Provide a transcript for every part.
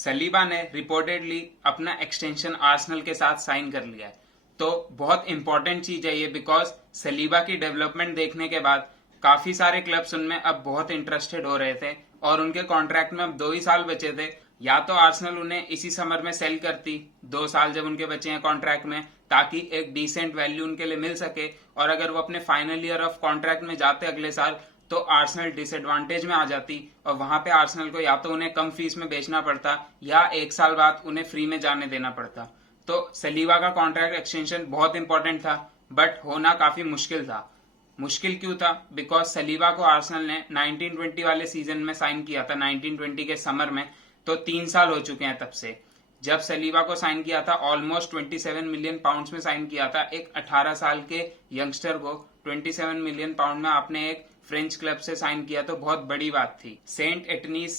Saliba ने reportedly अपना extension Arsenal के साथ साइन कर लिया है। तो बहुत इंपॉर्टेंट चीज है ये, बिकॉज सलीबा की डेवलपमेंट देखने के बाद काफी सारे क्लब्स उनमें अब बहुत इंटरेस्टेड हो रहे थे और उनके कॉन्ट्रैक्ट में अब 2 ही साल बचे थे। या तो आर्सेनल उन्हें इसी समर में सेल करती, 2 साल जब उनके बचे हैं कॉन्ट्रैक्ट में, ताकि एक डिसेंट वैल्यू उनके लिए मिल सके, और अगर वो अपने फाइनल ईयर ऑफ कॉन्ट्रैक्ट में जाते अगले साल तो आर्सेनल डिसएडवांटेज में आ जाती और वहां पे आर्सेनल को या तो उन्हें कम फीस में बेचना पड़ता या 1 साल बाद उन्हें फ्री में जाने देना पड़ता। तो सलीबा का कॉन्ट्रैक्ट एक्सटेंशन बहुत इंपॉर्टेंट था, बट होना काफी मुश्किल था। मुश्किल क्यों था? बिकॉज सलीबा को आर्सेनल ने 1920 वाले सीजन में साइन किया था, 1920 के समर में, तो 3 साल हो चुके हैं तब से। जब सलीबा को साइन किया था ऑलमोस्ट 27 मिलियन पाउंड्स में साइन किया था। एक 18 साल के यंगस्टर को 27 मिलियन पाउंड में आपने एक फ्रेंच क्लब से साइन किया, तो बहुत बड़ी बात थी। सेंट एटनीस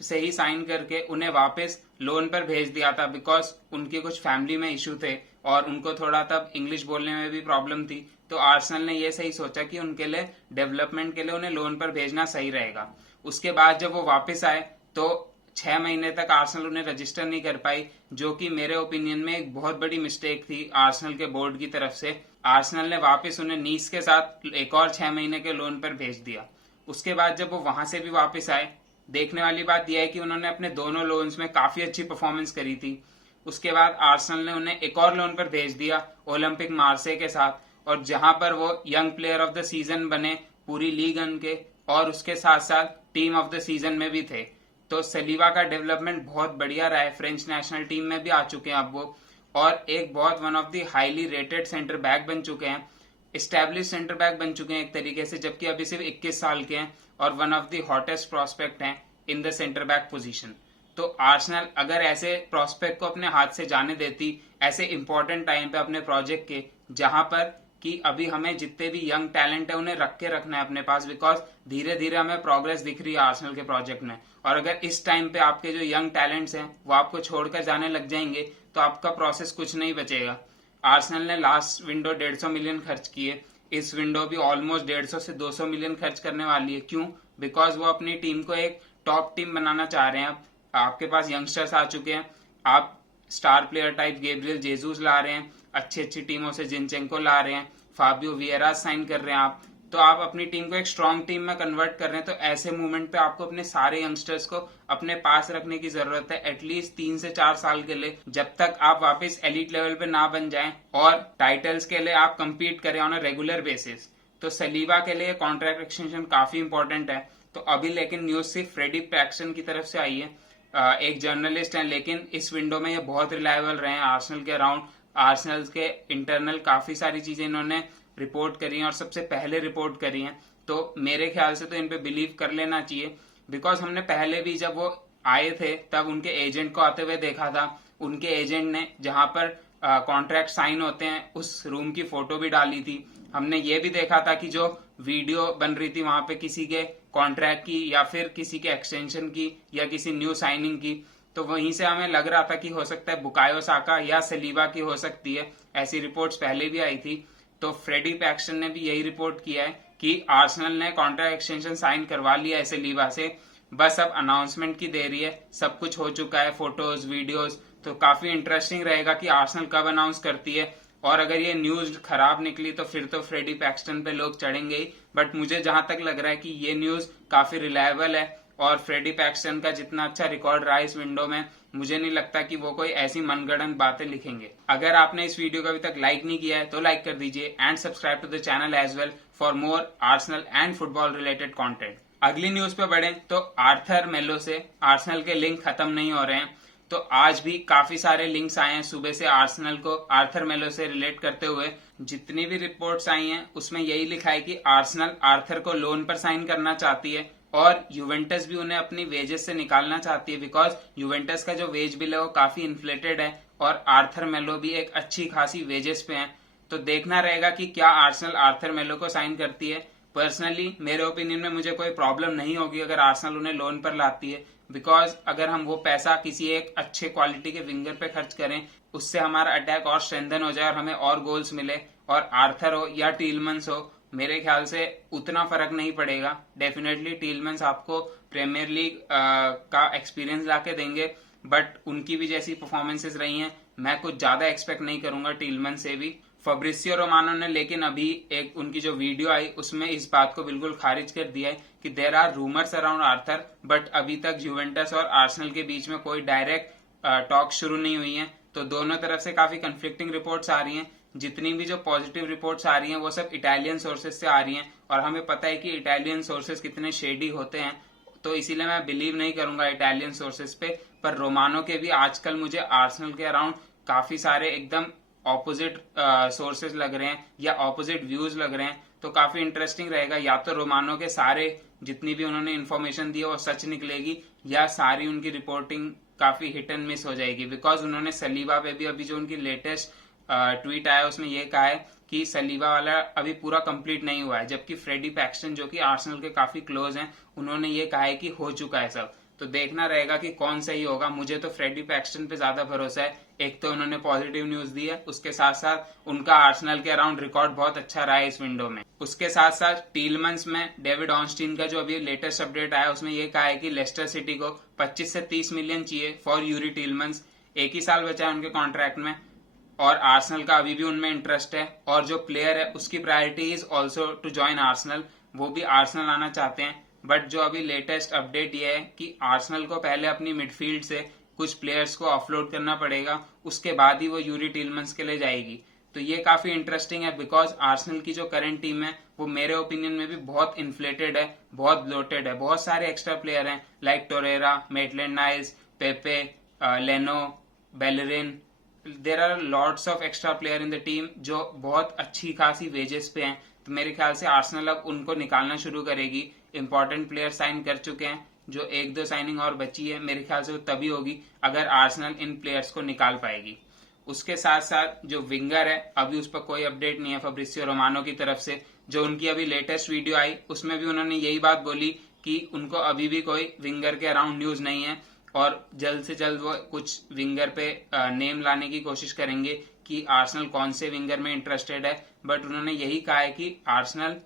से ही साइन करके उन्हें वापस लोन पर भेज दिया था, बिकॉज उनके कुछ फैमिली में इशू थे और उनको थोड़ा तब इंग्लिश बोलने में भी प्रॉब्लम थी। तो आर्सेनल ने यह सही सोचा कि उनके लिए डेवलपमेंट के लिए उन्हें लोन पर भेजना सही रहेगा। उसके बाद जब वो वापस आए तो 6 महीने तक आर्सेनल उन्हें रजिस्टर नहीं कर पाई, जो कि मेरे ओपिनियन में एक बहुत बड़ी मिस्टेक थी आर्सेनल के बोर्ड की तरफ से। आर्सेनल ने वापस उन्हें नीस के साथ एक और 6 महीने के लोन पर भेज दिया। उसके बाद जब वो वहां से भी वापस आए, देखने वाली बात यह है कि उन्होंने अपने दोनों लोन्स में काफी अच्छी परफॉर्मेंस करी थी। उसके बाद आर्सेनल ने उन्हें एक और लोन पर भेज दिया ओलंपिक मार्से के साथ, और जहां पर वो young player of the season बने पूरी लीग के, और उसके साथ साथ टीम ऑफ द सीजन में भी थे। तो सलीबा का डेवलपमेंट बहुत बढ़िया रहा है, फ्रेंच नेशनल टीम में भी आ चुके हैं अब वो, और एक बहुत one of the highly rated centre back बन चुके हैं, एस्टैब्लिश सेंटर बैक बन चुके हैं एक तरीके से, जबकि अभी सिर्फ 21 साल के हैं और one of the hottest prospect हैं in the centre back position. तो आर्सेनल अगर ऐसे प्रोस्पेक्ट को अपने हाथ से जाने देती ऐसे इंपॉर्टेंट टाइम पे अपने प्रोजेक्ट के, जहां पर कि अभी हमें जितने भी यंग टैलेंट है उन्हें रख के रखना है अपने पास, बिकॉज धीरे धीरे हमें प्रोग्रेस दिख रही है आर्सेनल के प्रोजेक्ट में, और अगर इस टाइम पे आपके जो यंग टैलेंट्स हैं वो आपको छोड़कर जाने लग जाएंगे तो आपका प्रोसेस कुछ नहीं बचेगा। आर्सेनल ने लास्ट विंडो 150 मिलियन खर्च किए, इस विंडो भी ऑलमोस्ट 150 से 200 मिलियन खर्च करने वाली है। क्यों? बिकॉज वो अपनी टीम को एक टॉप टीम बनाना चाह रहे हैं। आपके पास यंगस्टर्स आ चुके हैं, आप star player type Gabriel Jesus ला रहे हैं, अच्छी अच्छी टीमों से जिनचेंको ला रहे हैं, फाबियो वियरा साइन कर रहे हैं आप, तो आप अपनी टीम को एक स्ट्रॉन्ग टीम में कन्वर्ट कर रहे हैं। तो ऐसे मूवमेंट पे आपको अपने सारे यंगस्टर्स को अपने पास रखने की जरूरत है एटलीस्ट 3 से 4 साल के लिए, जब तक आप वापस एलिट लेवल पे ना बन जाएं और टाइटल्स के लिए आप compete करें ऑन अ रेगुलर बेसिस। तो सलीबा के लिए कॉन्ट्रैक्ट एक्सटेंशन काफी इंपॉर्टेंट है। तो अभी लेकिन न्यूज सिर्फ फ्रेडी पैक्सन की तरफ से आई है, एक जर्नलिस्ट है, लेकिन इस विंडो में ये बहुत रिलायबल रहे हैं आर्सेनल के अराउंड। आर्सेनल के इंटरनल काफी सारी चीजें इन्होंने रिपोर्ट करी हैं और सबसे पहले रिपोर्ट करी हैं, तो मेरे ख्याल से तो इन पे बिलीव कर लेना चाहिए। बिकॉज हमने पहले भी जब वो आए थे तब उनके एजेंट को आते हुए देखा था, उनके एजेंट ने जहां पर कॉन्ट्रैक्ट साइन होते हैं उस रूम की फोटो भी डाली थी। हमने ये भी देखा था कि जो वीडियो बन रही थी वहां पे किसी के कॉन्ट्रैक्ट की या फिर किसी के एक्सटेंशन की या किसी न्यू साइनिंग की, तो वहीं से हमें लग रहा था कि हो सकता है बुकायो साका या सलीबा की हो सकती है। ऐसी रिपोर्ट्स पहले भी आई थी। तो फ्रेडी पैक्सन ने भी यही रिपोर्ट किया है कि आर्सेनल ने कॉन्ट्रैक्ट एक्सटेंशन साइन करवा लिया है सलीबा से, बस अब अनाउंसमेंट की देरी है, सब कुछ हो चुका है, फोटोज वीडियोस। तो काफी इंटरेस्टिंग रहेगा कि आर्सेनल कब अनाउंस करती है, और अगर ये न्यूज खराब निकली तो फिर तो फ्रेडी पैक्सन पे लोग चढ़ेंगे ही। बट मुझे जहां तक लग रहा है कि ये न्यूज काफी रिलायबल है, और फ्रेडी पैक्सन का जितना अच्छा रिकॉर्ड रहा इस विंडो में, मुझे नहीं लगता कि वो कोई ऐसी मनगढ़ंत बातें लिखेंगे। अगर आपने इस वीडियो को अभी तक लाइक नहीं किया है तो लाइक कर दीजिए and subscribe to the channel as well for more Arsenal and football related content. अगली न्यूज पे बढ़े तो आर्थर मेलो से आर्सेनल के लिंक खत्म नहीं हो रहे हैं। तो आज भी काफी सारे लिंक्स आए हैं सुबह से आर्सेनल को आर्थर मेलो से रिलेट करते हुए। जितनी भी रिपोर्ट्स आई हैं उसमें यही लिखा है कि आर्सेनल आर्थर को लोन पर साइन करना चाहती है और यूवेंटस भी उन्हें अपनी वेजेस से निकालना चाहती है, बिकॉज यूवेंटस का जो वेज बिल है वो काफी इन्फ्लेटेड है और आर्थर मेलो भी एक अच्छी खासी वेजेस पे है। तो देखना रहेगा कि क्या आर्सेनल आर्थर मेलो को साइन करती है। पर्सनली मेरे ओपिनियन में मुझे कोई प्रॉब्लम नहीं होगी अगर आर्सेनल उन्हें लोन पर लाती है, बिकॉज अगर हम वो पैसा किसी एक अच्छे क्वालिटी के विंगर पे खर्च करें उससे हमारा अटैक और स्ट्रेंथन हो जाए और हमें और गोल्स मिले, और आर्थर हो या टीलमंस हो मेरे ख्याल से उतना फर्क नहीं पड़ेगा। डेफिनेटली टीलमंस आपको प्रीमियर लीग का एक्सपीरियंस लाके देंगे, बट उनकी भी जैसी परफॉर्मेंसेस रही हैं, मैं कुछ ज्यादा एक्सपेक्ट नहीं करूंगा टीलमन से भी। फब्रिसियो रोमानो ने लेकिन अभी एक उनकी जो वीडियो आई उसमें इस बात को बिल्कुल खारिज कर दिया है कि there are rumours around Arthur, but अभी तक यूवेंटस और आर्सेनल के बीच में कोई डायरेक्ट टॉक शुरू नहीं हुई है। तो दोनों तरफ से काफी कंफ्लिक्टिंग रिपोर्ट्स आ रही हैं। जितनी भी जो पॉजिटिव रिपोर्ट्स आ रही हैं वो सब इटालियन सोर्सेज से आ रही हैं, और हमें पता है कि इटालियन सोर्सेज कितने शेडी होते हैं, तो इसीलिए मैं बिलीव नहीं करूंगा इटालियन सोर्सेज पे। पर रोमानो के भी आजकल मुझे आर्सेनल के अराउंड काफी सारे एकदम ऑपोजिट सोर्सेज लग रहे हैं या ऑपोजिट व्यूज लग रहे हैं। तो काफी इंटरेस्टिंग रहेगा, या तो रोमानो के सारे जितनी भी उन्होंने इन्फॉर्मेशन दी है वो सच निकलेगी, या सारी उनकी रिपोर्टिंग काफी हिट एंड मिस हो जाएगी। बिकॉज उन्होंने सलीबा पे भी अभी जो उनकी लेटेस्ट ट्वीट आया उसमें ये कहा है कि सलीबा वाला अभी पूरा कंप्लीट नहीं हुआ है, जबकि फ्रेडी पैक्सटन जो कि आर्सेनल के काफी क्लोज हैं उन्होंने ये कहा है कि हो चुका है सब। तो देखना रहेगा कि कौन सही होगा। मुझे तो फ्रेडी पैक्सटन पे ज्यादा भरोसा है। एक तो उन्होंने पॉजिटिव न्यूज दी है, उसके साथ साथ उनका आर्सेनल के अराउंड रिकॉर्ड बहुत अच्छा रहा है इस विंडो में। उसके साथ साथ टीलमंस में डेविड ऑनस्टीन का जो अभी लेटेस्ट अपडेट आया उसमें यह कहा है कि लेस्टर सिटी को 25 से 30 मिलियन चाहिए फॉर यूरी टीलमंस। एक ही साल बचा है उनके कॉन्ट्रैक्ट में, और आर्सेनल का अभी भी उनमें इंटरेस्ट है, और जो प्लेयर है उसकी priority is also to join Arsenal, वो भी आर्सेनल आना चाहते हैं। बट जो अभी लेटेस्ट अपडेट ये है कि आर्सेनल को पहले अपनी मिडफील्ड से कुछ प्लेयर्स को ऑफलोड करना पड़ेगा, उसके बाद ही वो यूरी टीलमंस के लिए जाएगी। तो ये काफी इंटरेस्टिंग है, बिकॉज आर्सेनल की जो करंट टीम है वो मेरे ओपिनियन में भी बहुत इन्फ्लेटेड है, बहुत ब्लोटेड है। बहुत सारे एक्स्ट्रा प्लेयर हैं like Torreira, Maitland Niles, Pepe, Leno, Bellerin. There are lots of extra player in the team जो बहुत अच्छी खासी वेजेस पे हैं। तो मेरे ख्याल से आर्सेनल अब उनको निकालना शुरू करेगी। इंपॉर्टेंट प्लेयर साइन कर चुके हैं, जो एक दो साइनिंग और बची है मेरे ख्याल से वो तभी होगी अगर आर्सेनल इन प्लेयर्स को निकाल पाएगी। उसके साथ साथ जो विंगर है अभी उस पर कोई अपडेट नहीं है फब्रिसियो रोमानो की तरफ से। जो उनकी अभी लेटेस्ट वीडियो आई उसमें भी उन्होंने यही बात बोली कि उनको अभी भी कोई विंगर के अराउंड न्यूज नहीं है, और जल्द से जल्द वो कुछ विंगर पे नेम लाने की कोशिश करेंगे कि आर्सेनल कौन से विंगर में इंटरेस्टेड है। बट उन्होंने यही कहा है कि आर्सेनल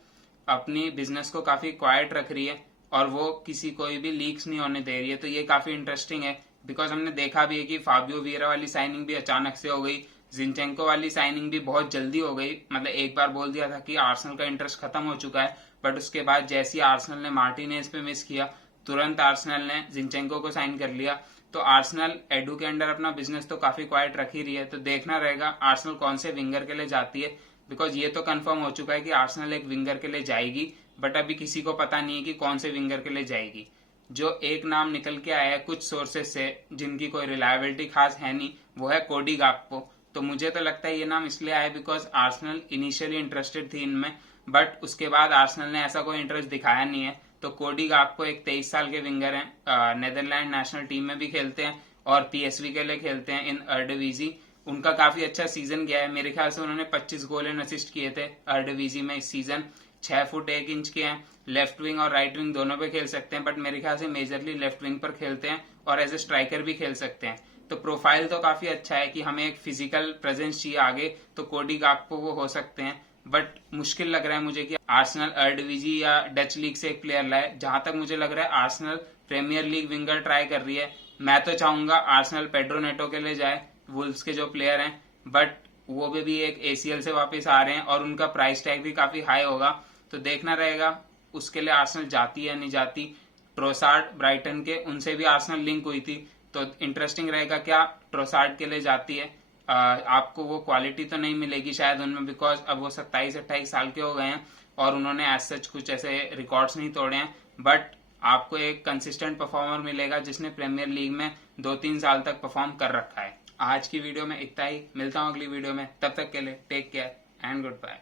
अपनी बिजनेस को काफी क्वाइट रख रही है और वो किसी कोई भी लीक्स नहीं होने दे रही है। तो ये काफी इंटरेस्टिंग है, बिकॉज हमने देखा भी है कि फाबियो वियरा वाली साइनिंग भी अचानक से हो गई, जिनचेंको वाली साइनिंग भी बहुत जल्दी हो गई। मतलब एक बार बोल दिया था कि आर्सेनल का इंटरेस्ट खत्म हो चुका है, बट उसके बाद जैसे ही आर्सेनल ने मार्टिनेज पे मिस किया तुरंत आर्सेनल ने जिनचेंको को साइन कर लिया। तो आर्सेनल एडू के अंडर अपना बिजनेस तो काफी क्वाइट रख ही रही है। तो देखना रहेगा आर्सेनल कौन से विंगर के लिए जाती है, बिकॉज ये तो कंफर्म हो चुका है कि आर्सेनल एक विंगर के लिए जाएगी, बट अभी किसी को पता नहीं है कि कौन से विंगर के लिए जाएगी। जो एक नाम निकल के आया है कुछ सोर्सेस से जिनकी कोई रिलायबिलिटी खास है नहीं, वो है कोडी गाक्पो। तो मुझे तो लगता है ये नाम इसलिए आया बिकॉज आर्सेनल इनिशियली इंटरेस्टेड थी इनमें, बट उसके बाद आर्सेनल ने ऐसा कोई इंटरेस्ट दिखाया नहीं है। तो कोडी गाक्पो एक 23 साल के विंगर हैं, नेदरलैंड नेशनल टीम में भी खेलते हैं और पीएसवी के लिए खेलते हैं इन अर्डवीजी। उनका काफी अच्छा सीजन गया है, मेरे ख्याल से उन्होंने 25 गोल एंड असिस्ट किए थे अर्डवीजी में इस सीजन। 6 फुट 1 इंच के हैं, लेफ्ट विंग और राइट विंग दोनों पे खेल सकते हैं, बट मेरे ख्याल से मेजरली लेफ्ट विंग पर खेलते हैं और एज ए स्ट्राइकर भी खेल सकते हैं। तो प्रोफाइल तो काफी अच्छा है कि हमें एक फिजिकल प्रेजेंस चाहिए आगे, तो कोडी गाक्पो वो हो सकते हैं। बट मुश्किल लग रहा है मुझे कि आर्सेनल अर्डवीजी या डच लीग से एक प्लेयर लाए। जहां तक मुझे लग रहा है Arsenal Premier League winger try कर रही है। मैं तो चाहूंगा आर्सेनल पेड्रो नेटो के लिए जाए, वुल्व्स के जो प्लेयर हैं, बट वो भी एक एसीएल से वापस आ रहे हैं और उनका प्राइस टैग भी काफी हाई होगा। तो देखना रहेगा उसके लिए आर्सेनल जाती है नहीं जाती। ट्रोसार्ड ब्राइटन के, उनसे भी आर्सेनल लिंक हुई थी, तो इंटरेस्टिंग रहेगा क्या ट्रोसार्ड के लिए जाती है। आपको वो क्वालिटी तो नहीं मिलेगी शायद उनमें, बिकॉज अब वो 27-28 साल के हो गए हैं और उन्होंने एज सच कुछ ऐसे रिकॉर्ड्स नहीं तोड़े हैं। बट आपको एक कंसिस्टेंट परफॉर्मर मिलेगा जिसने प्रीमियर लीग में 2-3 साल तक परफॉर्म कर रखा है। आज की वीडियो में इतना ही, मिलता हूँ अगली वीडियो में, तब तक के लिए take care and good bye.